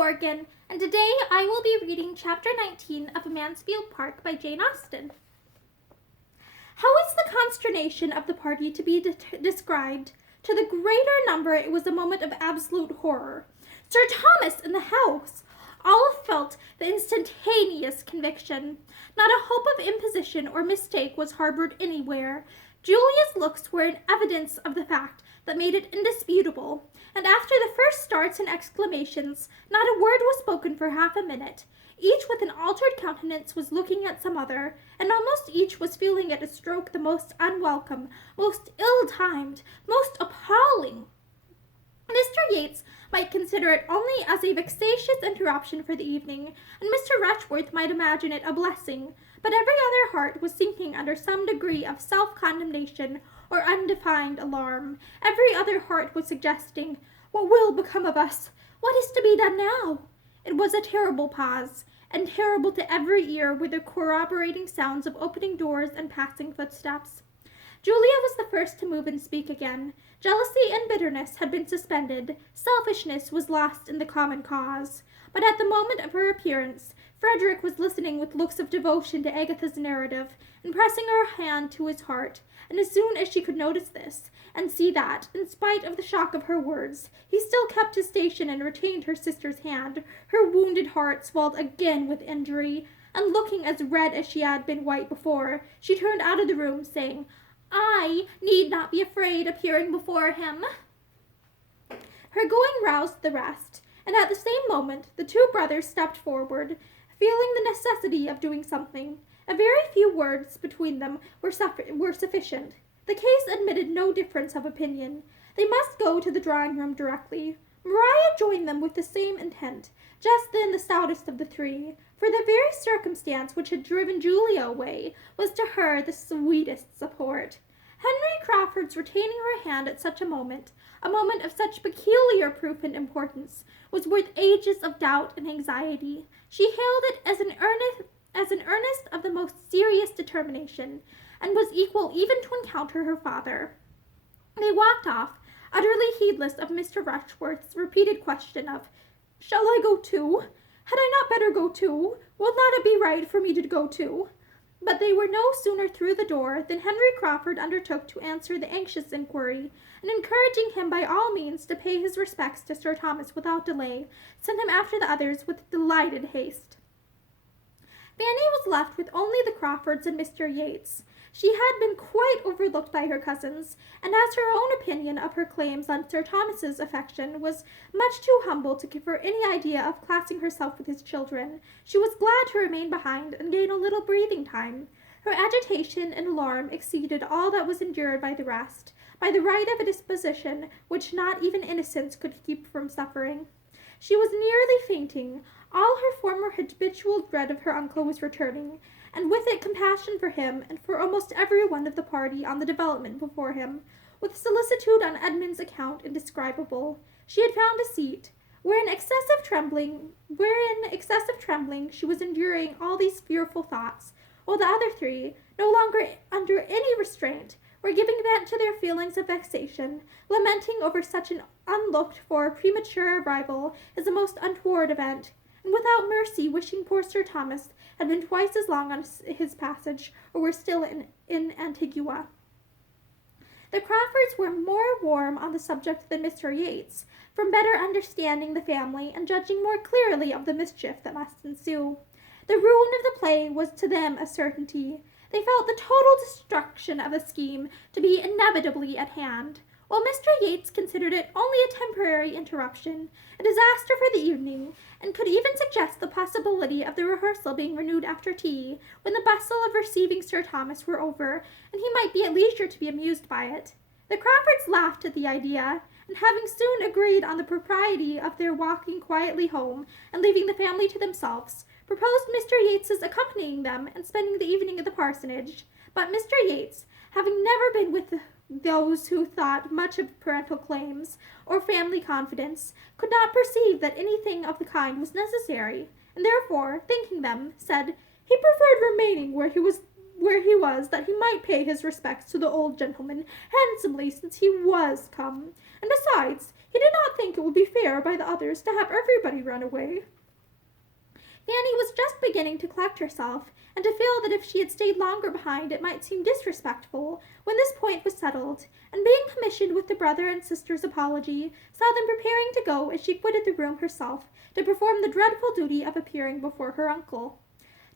Morgan, and today I will be reading Chapter 19 of Mansfield Park by Jane Austen. How is the consternation of the party to be described? To the greater number it was a moment of absolute horror. Sir Thomas in the house! All felt the instantaneous conviction. Not a hope of imposition or mistake was harbored anywhere. Julia's looks were an evidence of the fact that made it indisputable, and after the first starts and exclamations, not a word was spoken for half a minute. Each with an altered countenance was looking at some other, and almost each was feeling it a stroke the most unwelcome, most ill-timed, most appalling. Mr. Yates might consider it only as a vexatious interruption for the evening, and Mr. Rushworth might imagine it a blessing, but every other heart was sinking under some degree of self-condemnation or undefined alarm. Every other heart was suggesting, "What will become of us? What is to be done now?" It was a terrible pause, and terrible to every ear were the corroborating sounds of opening doors and passing footsteps. Julia was the first to move and speak again. Jealousy and bitterness had been suspended. Selfishness was lost in the common cause. But at the moment of her appearance, Frederick was listening with looks of devotion to Agatha's narrative, and pressing her hand to his heart, and as soon as she could notice this, and see that, in spite of the shock of her words, he still kept his station and retained her sister's hand, her wounded heart swelled again with injury, and looking as red as she had been white before, she turned out of the room, saying, "I need not be afraid appearing before him." Her going roused the rest, and at the same moment the two brothers stepped forward, feeling the necessity of doing something. A very few words between them were sufficient. The case admitted no difference of opinion. They must go to the drawing-room directly. Maria joined them with the same intent, just then the stoutest of the three, for the very circumstance which had driven Julia away was to her the sweetest support. Henry Crawford's retaining her hand at such a moment of such peculiar proof and importance, was worth ages of doubt and anxiety. She hailed it as an earnest of the most serious determination, and was equal even to encounter her father. They walked off, utterly heedless of Mr. Rushworth's repeated question of, "Shall I go too? Had I not better go too? Will not it be right for me to go too?" But they were no sooner through the door than Henry Crawford undertook to answer the anxious inquiry, and encouraging him by all means to pay his respects to Sir Thomas without delay, sent him after the others with delighted haste. Fanny was left with only the Crawfords and Mr. Yates. She had been quite overlooked by her cousins, and as her own opinion of her claims on Sir Thomas's affection was much too humble to give her any idea of classing herself with his children, she was glad to remain behind and gain a little breathing time. Her agitation and alarm exceeded all that was endured by the rest, by the right of a disposition which not even innocence could keep from suffering. She was nearly fainting. All her former habitual dread of her uncle was returning, and with it compassion for him and for almost every one of the party on the development before him, with solicitude on Edmund's account indescribable. She had found a seat, where in excessive trembling she was enduring all these fearful thoughts, while the other three, no longer under any restraint, were giving vent to their feelings of vexation, lamenting over such an unlooked-for premature arrival as a most untoward event, and without mercy wishing poor Sir Thomas had been twice as long on his passage, or were still in Antigua. The Crawfords were more warm on the subject than Mr. Yates, from better understanding the family and judging more clearly of the mischief that must ensue. The ruin of the play was to them a certainty. They felt the total destruction of the scheme to be inevitably at hand, while Mr. Yates considered it only a temporary interruption, a disaster for the evening, and could even suggest the possibility of the rehearsal being renewed after tea, when the bustle of receiving Sir Thomas were over, and he might be at leisure to be amused by it. The Crawfords laughed at the idea, and having soon agreed on the propriety of their walking quietly home and leaving the family to themselves, proposed Mr. Yates's accompanying them and spending the evening at the parsonage. But Mr. Yates, having never been with those who thought much of parental claims or family confidence, could not perceive that anything of the kind was necessary, and therefore, thanking them, said he preferred remaining where he was that he might pay his respects to the old gentleman handsomely since he was come, and besides, He did not think it would be fair by the others to have everybody run away. Fanny was just beginning to collect herself, and to feel that if she had stayed longer behind it might seem disrespectful, when this point was settled, and being commissioned with the brother and sister's apology, saw them preparing to go as she quitted the room herself, to perform the dreadful duty of appearing before her uncle.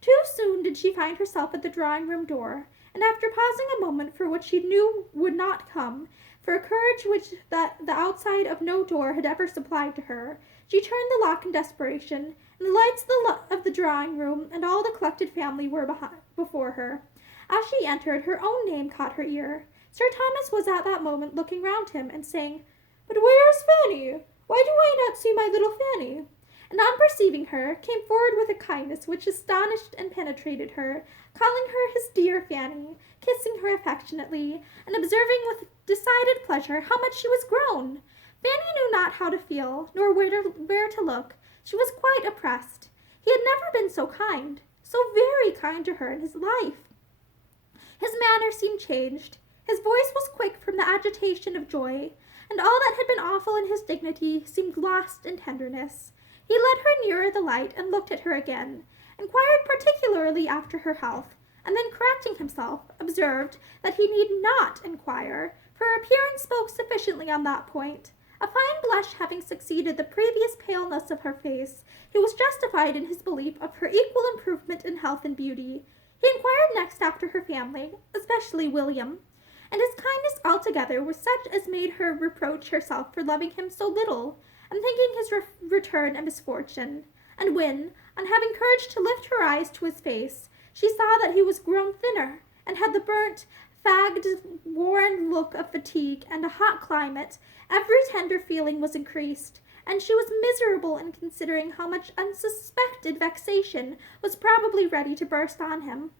Too soon did she find herself at the drawing-room door, and after pausing a moment for what she knew would not come, for a courage which the outside of no door had ever supplied to her, she turned the lock in desperation, and the lights of the drawing-room and all the collected family were before her. As she entered, her own name caught her ear. Sir Thomas was at that moment looking round him, and saying, "But where is Fanny? Why do I not see my little Fanny?" And on perceiving her, came forward with a kindness which astonished and penetrated her, calling her his dear Fanny, kissing her affectionately, and observing with decided pleasure how much she was grown. Fanny knew not how to feel, nor where to look. She was quite oppressed. He had never been so kind, so very kind to her in his life. His manner seemed changed. His voice was quick from the agitation of joy, and all that had been awful in his dignity seemed lost in tenderness. He led her nearer the light and looked at her again, inquired particularly after her health, and then correcting himself, observed that he need not inquire, for her appearance spoke sufficiently on that point. A fine blush having succeeded the previous paleness of her face, he was justified in his belief of her equal improvement in health and beauty. He inquired next after her family, especially William, and his kindness altogether was such as made her reproach herself for loving him so little, and thinking his return a misfortune. And when, on having courage to lift her eyes to his face, she saw that he was grown thinner, and had the burnt, fagged, worn look of fatigue and a hot climate, every tender feeling was increased, and she was miserable in considering how much unsuspected vexation was probably ready to burst on him.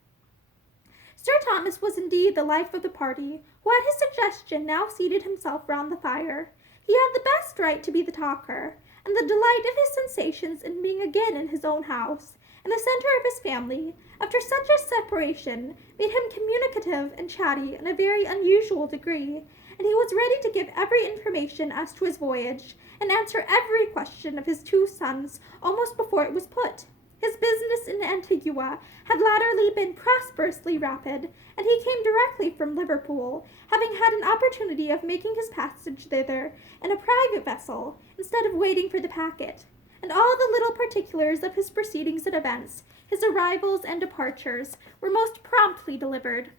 Sir Thomas was indeed the life of the party, who at his suggestion now seated himself round the fire. He had the best right to be the talker, and the delight of his sensations in being again in his own house, in the centre of his family, after such a separation, made him communicative and chatty in a very unusual degree, and he was ready to give every information as to his voyage, and answer every question of his two sons almost before it was put. His business in Antigua had latterly been prosperously rapid, and he came directly from Liverpool, having had an opportunity of making his passage thither in a private vessel, instead of waiting for the packet. And all the little particulars of his proceedings and events, his arrivals and departures, were most promptly delivered.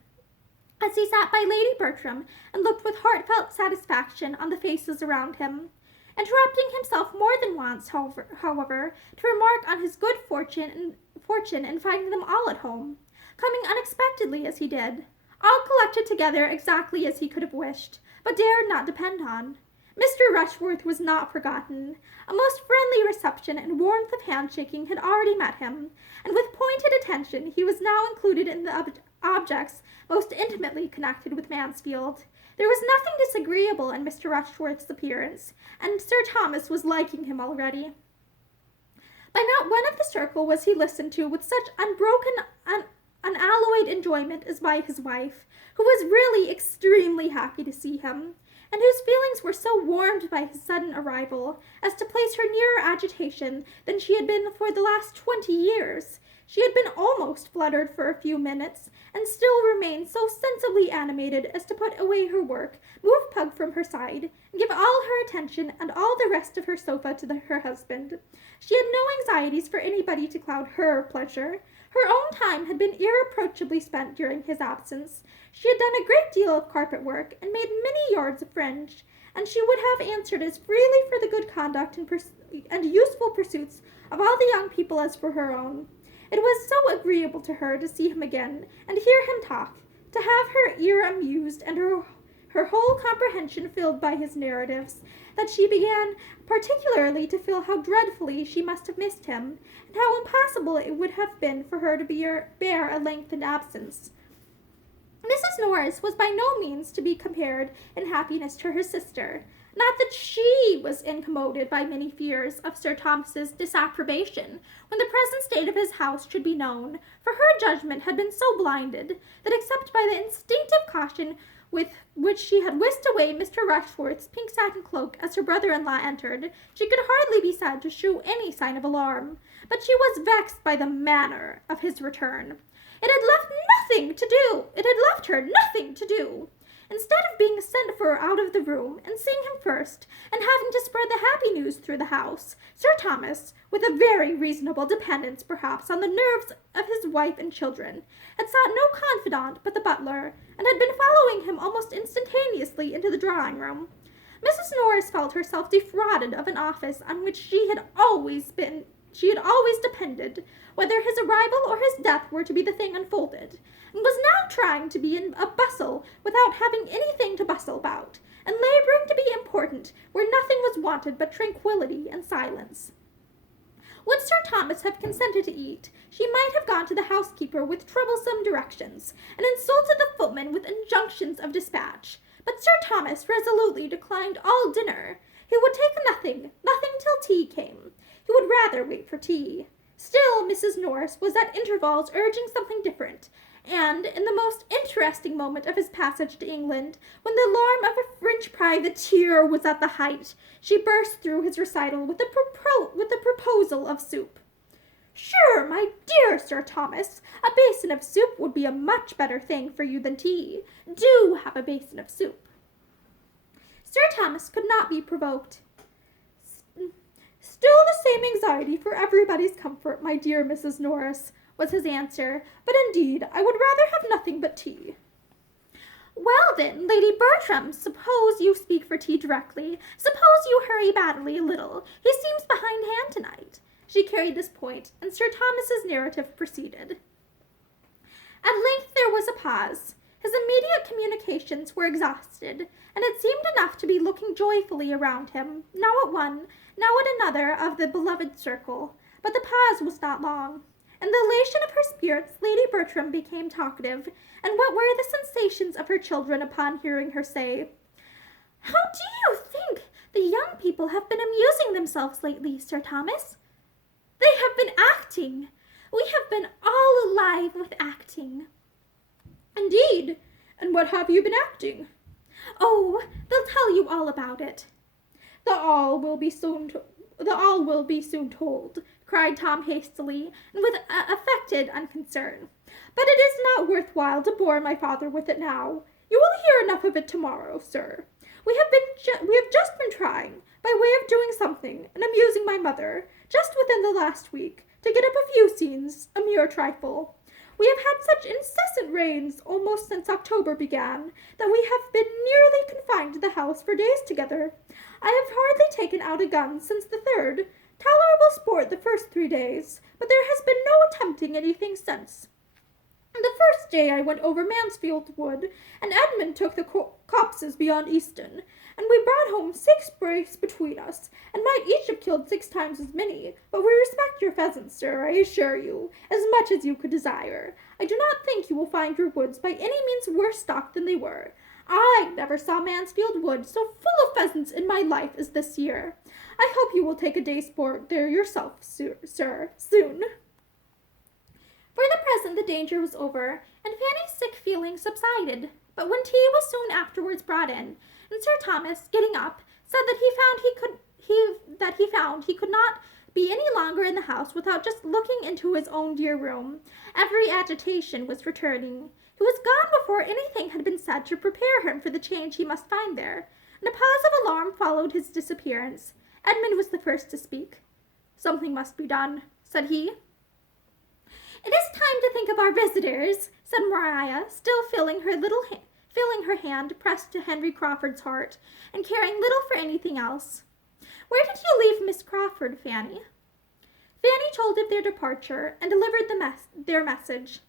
As he sat by Lady Bertram, and looked with heartfelt satisfaction on the faces around him, interrupting himself more than once, however, to remark on his good fortune in finding them all at home, coming unexpectedly as he did, all collected together exactly as he could have wished, but dared not depend on. Mr. Rushworth was not forgotten. A most friendly reception and warmth of handshaking had already met him, and with pointed attention he was now included in the objects most intimately connected with Mansfield. There was nothing disagreeable in Mr. Rushworth's appearance, and Sir Thomas was liking him already. By not one of the circle was he listened to with such unbroken, unalloyed enjoyment as by his wife, who was really extremely happy to see him, and whose feelings were so warmed by his sudden arrival as to place her nearer agitation than she had been for the last 20 years. She had been almost fluttered for a few minutes, and still remained so sensibly animated as to put away her work, move Pug from her side, and give all her attention and all the rest of her sofa to her husband. She had no anxieties for anybody to cloud her pleasure. Her own time had been irreproachably spent during his absence. She had done a great deal of carpet work, and made many yards of fringe, and she would have answered as freely for the good conduct and useful pursuits of all the young people as for her own. It was so agreeable to her to see him again, and hear him talk, to have her ear amused, and her whole comprehension filled by his narratives, that she began particularly to feel how dreadfully she must have missed him, and how impossible it would have been for her to bear a lengthened absence. Mrs. Norris was by no means to be compared in happiness to her sister. Not that she was incommoded by many fears of Sir Thomas's disapprobation when the present state of his house should be known, for her judgment had been so blinded that, except by the instinctive caution with which she had whisked away Mr. Rushworth's pink satin cloak as her brother-in-law entered, she could hardly be said to shew any sign of alarm, but she was vexed by the manner of his return. It had left her nothing to do. Instead of being sent for out of the room and seeing him first, and having to spread the happy news through the house, Sir Thomas, with a very reasonable dependence perhaps on the nerves of his wife and children, had sought no confidant but the butler, and had been following him almost instantaneously into the drawing-room. Mrs. Norris felt herself defrauded of an office on which she had always depended, whether his arrival or his death were to be the thing unfolded, and was now trying to be in a bustle without having anything to bustle about, and laboring to be important where nothing was wanted but tranquillity and silence. Would Sir Thomas have consented to eat, she might have gone to the housekeeper with troublesome directions, and insulted the footman with injunctions of dispatch. But Sir Thomas resolutely declined all dinner. He would take nothing till tea came. He would rather wait for tea. Still, Mrs. Norris was at intervals urging something different, and in the most interesting moment of his passage to England, when the alarm of a French privateer was at the height, she burst through his recital with the proposal of soup. "Sure, my dear Sir Thomas, a basin of soup would be a much better thing for you than tea. Do have a basin of soup." Sir Thomas could not be provoked. "Still the same anxiety for everybody's comfort, my dear Mrs. Norris," was his answer, "but indeed I would rather have nothing but tea." "Well then, Lady Bertram, suppose you speak for tea directly. Suppose you hurry Baddeley a little. He seems behindhand tonight." She carried this point, and Sir Thomas's narrative proceeded. At length there was a pause. His immediate communications were exhausted, and it seemed enough to be looking joyfully around him, now at one, now at another of the beloved circle. But the pause was not long. In the elation of her spirits, Lady Bertram became talkative, and what were the sensations of her children upon hearing her say, "How do you think the young people have been amusing themselves lately, Sir Thomas?" "They have been acting. We have been all alive with acting." "Indeed? And what have you been acting?" "Oh, they'll tell you all about it." The all will be soon told," cried Tom hastily, and with affected unconcern. "But it is not worth while to bore my father with it now. You will hear enough of it tomorrow, sir. We have just been trying, by way of doing something, and amusing my mother, just within the last week, to get up a few scenes, a mere trifle. We have had such incessant rains, almost since October began, that we have been nearly confined to the house for days together. I have hardly taken out a gun since the 3rd. Tolerable sport the first 3 days, but there has been no attempting anything since. The first day I went over Mansfield Wood, and Edmund took the copses beyond Easton, and we brought home 6 brace between us, and might each have killed 6 times as many, but we respect your pheasants, sir, I assure you, as much as you could desire. I do not think you will find your woods by any means worse stocked than they were. I never saw Mansfield Wood so full of pheasants in my life as this year. I hope you will take a day's sport there yourself, sir, soon." For the present the danger was over, and Fanny's sick feeling subsided, but when tea was soon afterwards brought in, and Sir Thomas, getting up, said that he found he could not be any longer in the house without just looking into his own dear room, every agitation was returning. He was gone before anything had been said to prepare him for the change he must find there, and a pause of alarm followed his disappearance. Edmund was the first to speak. "Something must be done," said he. "It is time to think of our visitors," said Maria, still feeling her hand pressed to Henry Crawford's heart, and caring little for anything else. "Where did you leave Miss Crawford, Fanny?" Fanny told of their departure, and delivered their message.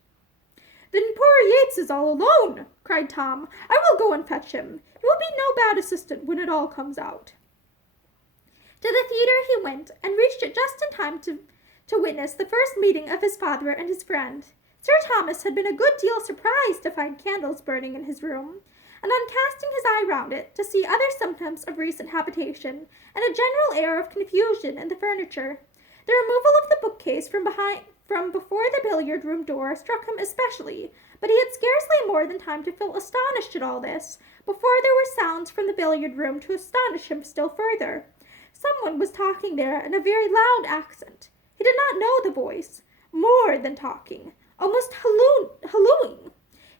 "Then poor Yates is all alone," cried Tom. "I will go and fetch him. He will be no bad assistant when it all comes out." To the theatre he went, and reached it just in time to witness the first meeting of his father and his friend. Sir Thomas had been a good deal surprised to find candles burning in his room, and on casting his eye round it, to see other symptoms of recent habitation, and a general air of confusion in the furniture. The removal of the bookcase from before the billiard-room door struck him especially, but he had scarcely more than time to feel astonished at all this, before there were sounds from the billiard room to astonish him still further. Someone was talking there in a very loud accent. He did not know the voice. More than talking, almost hallooing.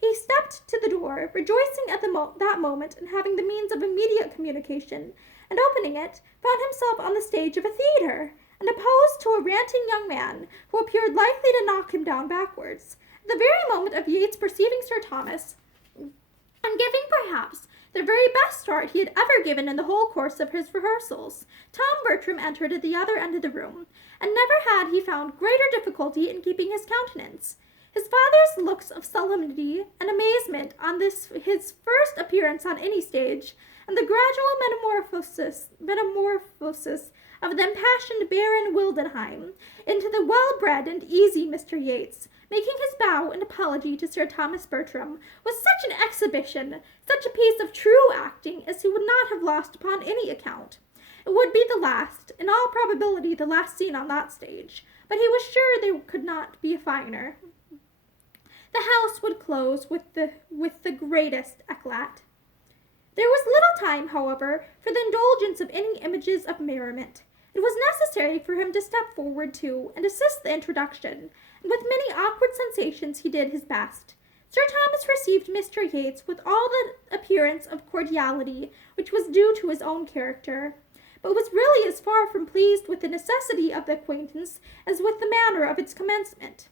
He stepped to the door, rejoicing at that moment in having the means of immediate communication, and opening it, found himself on the stage of a theater, and opposed to a ranting young man who appeared likely to knock him down backwards. At the very moment of Yates perceiving Sir Thomas, and giving perhaps the very best start he had ever given in the whole course of his rehearsals, Tom Bertram entered at the other end of the room, and never had he found greater difficulty in keeping his countenance. His father's looks of solemnity and amazement on this his first appearance on any stage, and the gradual metamorphosis of the impassioned Baron Wildenheim into the well-bred and easy Mr. Yates, making his bow and apology to Sir Thomas Bertram, was such an exhibition, such a piece of true acting, as he would not have lost upon any account. It would be the last, in all probability the last scene on that stage, but he was sure there could not be a finer. The house would close with the greatest eclat. There was little time, however, for the indulgence of any images of merriment. It was necessary for him to step forward too, and assist the introduction, and with many awkward sensations he did his best. Sir Thomas received Mr. Yates with all the appearance of cordiality which was due to his own character, but was really as far from pleased with the necessity of the acquaintance as with the manner of its commencement.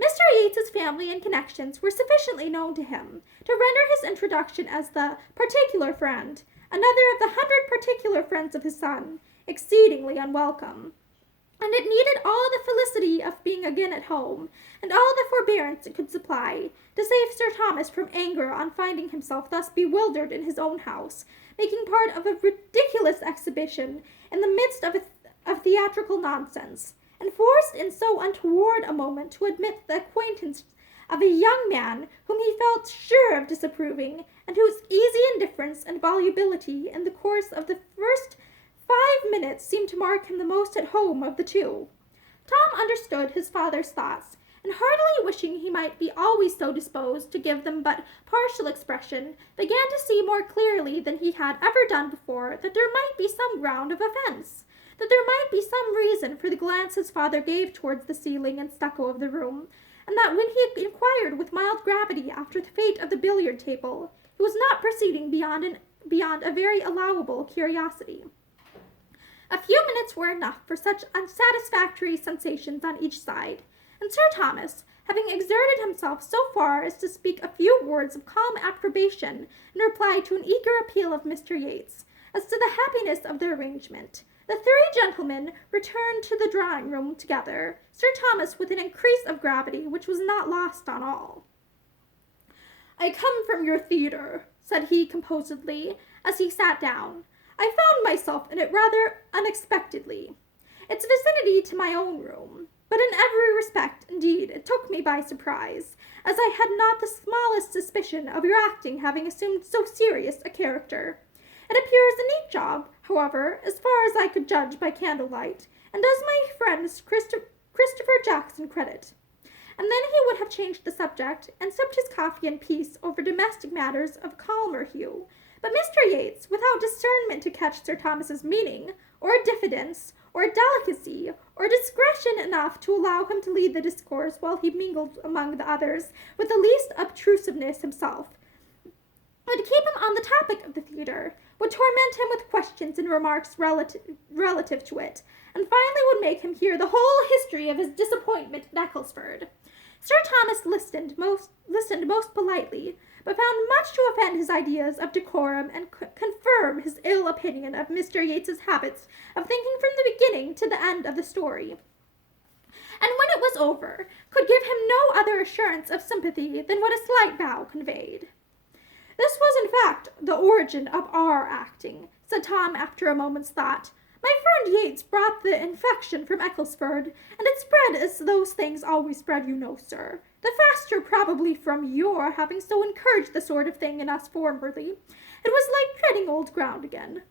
Mr. Yates's family and connections were sufficiently known to him to render his introduction as the particular friend, another of the 100 particular friends of his son, exceedingly unwelcome. And it needed all the felicity of being again at home, and all the forbearance it could supply, to save Sir Thomas from anger on finding himself thus bewildered in his own house, making part of a ridiculous exhibition in the midst of theatrical nonsense, and forced in so untoward a moment to admit the acquaintance of a young man whom he felt sure of disapproving, and whose easy indifference and volubility in the course of the first 5 minutes seemed to mark him the most at home of the two. Tom understood his father's thoughts, and heartily wishing he might be always so disposed to give them but partial expression, began to see more clearly than he had ever done before that there might be some ground of offense, that there might be some reason for the glance his father gave towards the ceiling and stucco of the room, and that when he inquired with mild gravity after the fate of the billiard table, he was not proceeding beyond a very allowable curiosity. A few minutes were enough for such unsatisfactory sensations on each side, and Sir Thomas, having exerted himself so far as to speak a few words of calm approbation in reply to an eager appeal of Mr. Yates, as to the happiness of the arrangement, the 3 gentlemen returned to the drawing-room together, Sir Thomas with an increase of gravity which was not lost on all. "I come from your theatre," said he composedly, as he sat down. "I found myself in it rather unexpectedly. Its vicinity to my own room, but in every respect, indeed, it took me by surprise, as I had not the smallest suspicion of your acting having assumed so serious a character. It appears a neat job, however, as far as I could judge by candlelight, and does my friend Christopher Jackson credit." And then he would have changed the subject, and sipped his coffee in peace over domestic matters of a calmer hue. But Mr. Yates, without discernment to catch Sir Thomas's meaning, or diffidence, or delicacy, or discretion enough to allow him to lead the discourse while he mingled among the others with the least obtrusiveness himself, would keep him on the topic of the theatre, would torment him with questions and remarks relative to it, and finally would make him hear the whole history of his disappointment at Ecclesford. Sir Thomas listened most politely, but found much to offend his ideas of decorum and confirm his ill opinion of Mr. Yates's habits of thinking from the beginning to the end of the story, and when it was over, could give him no other assurance of sympathy than what a slight bow conveyed. "This was, in fact, the origin of our acting," said Tom after a moment's thought. "My friend Yates brought the infection from Ecclesford, and it spread as those things always spread, you know, sir. The faster probably from your having so encouraged the sort of thing in us formerly. It was like treading old ground again."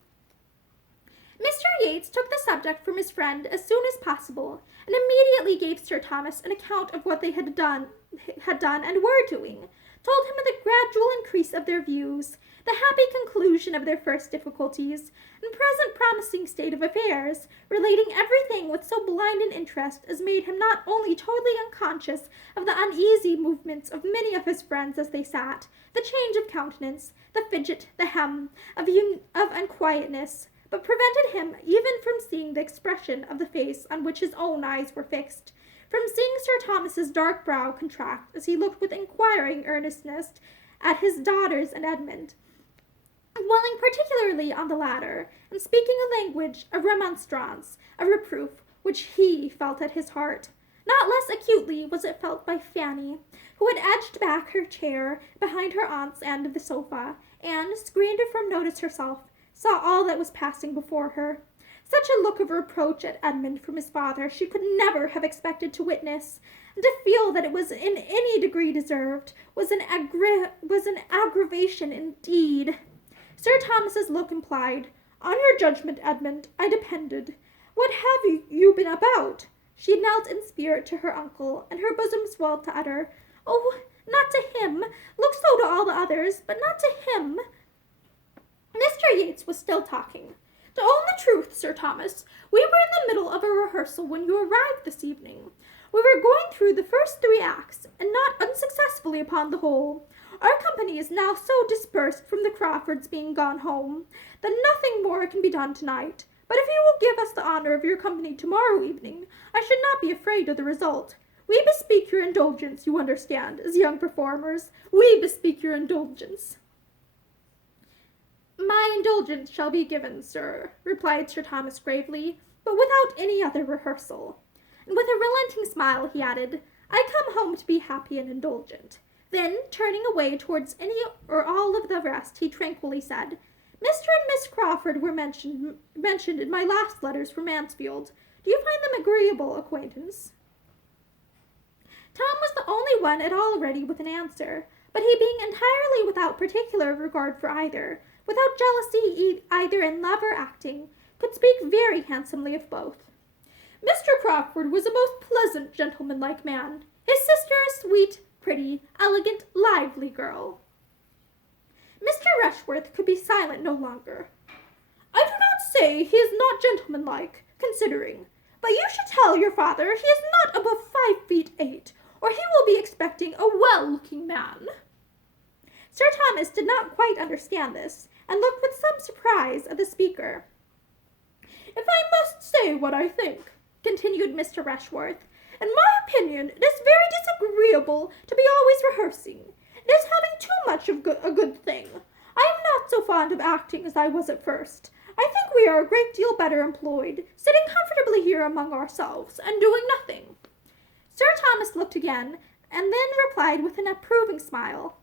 Mr. Yates took the subject from his friend as soon as possible, and immediately gave Sir Thomas an account of what they had done and were doing, told him of the gradual increase of their views, the happy conclusion of their first difficulties, and present promising state of affairs, relating everything with so blind an interest as made him not only totally unconscious of the uneasy movements of many of his friends as they sat, the change of countenance, the fidget, the hem, of unquietness, but prevented him even from seeing the expression of the face on which his own eyes were fixed, from seeing Sir Thomas's dark brow contract as he looked with inquiring earnestness at his daughters and Edmund, dwelling particularly on the latter, and speaking a language of remonstrance, of reproof, which he felt at his heart. Not less acutely was it felt by Fanny, who had edged back her chair behind her aunt's end of the sofa, and, screened from notice herself, saw all that was passing before her. Such a look of reproach at Edmund from his father she could never have expected to witness, and to feel that it was in any degree deserved was an aggravation indeed. Sir Thomas's look implied, "On your judgment, Edmund, I depended. What have you been about?" She knelt in spirit to her uncle, and her bosom swelled to utter, "Oh, not to him. Look so to all the others, but not to him." Mr. Yates was still talking. "To own the truth, Sir Thomas, we were in the middle of a rehearsal when you arrived this evening. We were going through the first 3 acts, and not unsuccessfully upon the whole. Our company is now so dispersed from the Crawfords being gone home, that nothing more can be done tonight. But if you will give us the honor of your company tomorrow evening, I should not be afraid of the result. We bespeak your indulgence, you understand, as young performers. We bespeak your indulgence." "My indulgence shall be given, sir," replied Sir Thomas gravely, "but without any other rehearsal." And with a relenting smile he added, "I come home to be happy and indulgent." Then, turning away towards any or all of the rest, he tranquilly said, "Mr. and Miss Crawford were mentioned in my last letters from Mansfield. Do you find them agreeable acquaintance?" Tom was the only one at all ready with an answer, but he being entirely without particular regard for either, without jealousy either in love or acting, could speak very handsomely of both. "Mr. Crawford was a most pleasant, gentlemanlike man. His sister a sweet, pretty, elegant, lively girl." Mr. Rushworth could be silent no longer. "I do not say he is not gentlemanlike, considering, but you should tell your father he is not above 5'8", or he will be expecting a well-looking man." Sir Thomas did not quite understand this, and looked with some surprise at the speaker. "If I must say what I think," continued Mr. Rushworth, "in my opinion it is very disagreeable to be always rehearsing. It is having too much of a good thing. I am not so fond of acting as I was at first. I think we are a great deal better employed, sitting comfortably here among ourselves, and doing nothing." Sir Thomas looked again, and then replied with an approving smile,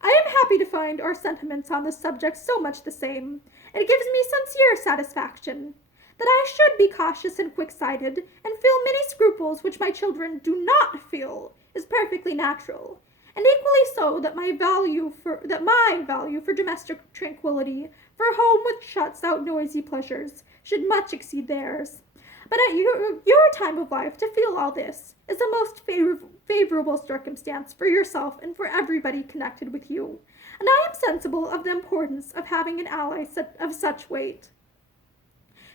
"I am happy to find our sentiments on this subject so much the same. It gives me sincere satisfaction. That I should be cautious and quick-sighted, and feel many scruples which my children do not feel, is perfectly natural, and equally so that my value for domestic tranquillity, for a home which shuts out noisy pleasures, should much exceed theirs. But at your time of life to feel all this is a most favorable circumstance for yourself and for everybody connected with you, and I am sensible of the importance of having an ally of such weight."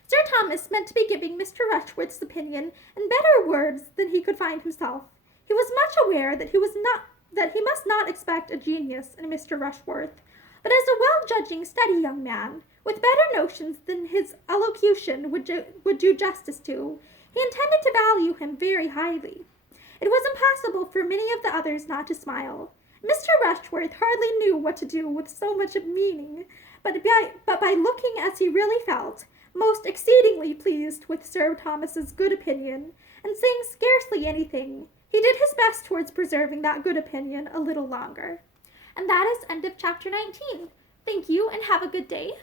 Sir Thomas meant to be giving Mr. Rushworth's opinion in better words than he could find himself. He was much aware that he must not expect a genius in Mr. Rushworth, but as a well-judging, steady young man, with better notions than his elocution would do justice to, he intended to value him very highly. It was impossible for many of the others not to smile. Mr. Rushworth hardly knew what to do with so much of meaning, but by looking as he really felt, most exceedingly pleased with Sir Thomas's good opinion, and saying scarcely anything, he did his best towards preserving that good opinion a little longer. And that is end of chapter 19. Thank you, and have a good day.